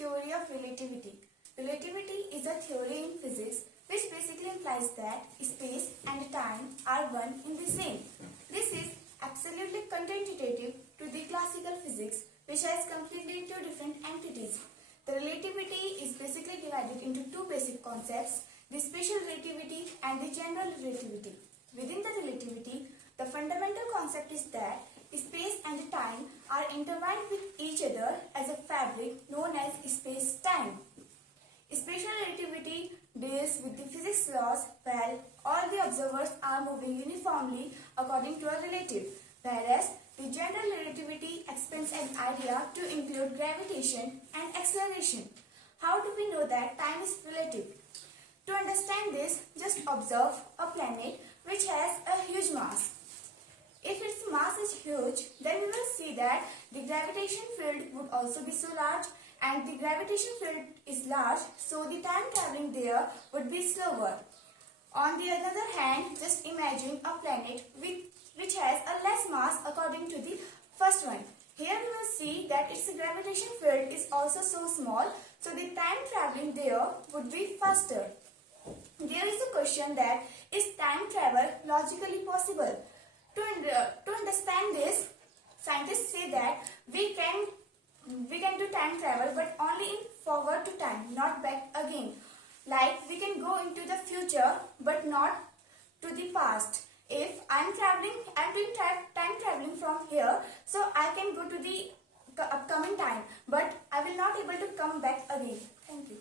theory of relativity. Relativity is a theory in physics which basically implies that space and time are one in the same. This is absolutely counterintuitive to the classical physics, which has completely two different entities. The relativity is basically divided into two basic concepts, the special relativity and the general relativity. Within the relativity, the fundamental concept is that space and time are intertwined with each other as a fabric known as space-time. Special relativity deals with the physics laws where all the observers are moving uniformly according to a relative, whereas the general relativity expands an idea to include gravitation and acceleration. How do we know that time is relative? To understand this, just observe a planet which has a huge mass. If its mass is huge, then we will see that the gravitation field would also be so large, and the gravitation field is large, so the time traveling there would be slower. On the other hand, just imagine a planet which has a less mass according to the first one. Here we will see that its gravitation field is also so small, so the time traveling there would be faster. There is a question that is time travel logically possible? To understand this, scientists say that we can do time travel, but only in forward to time, not back again. Like we can go into the future, but not to the past. If I am doing time traveling from here, so I can go to the upcoming time, but I will not able to come back again. Thank you.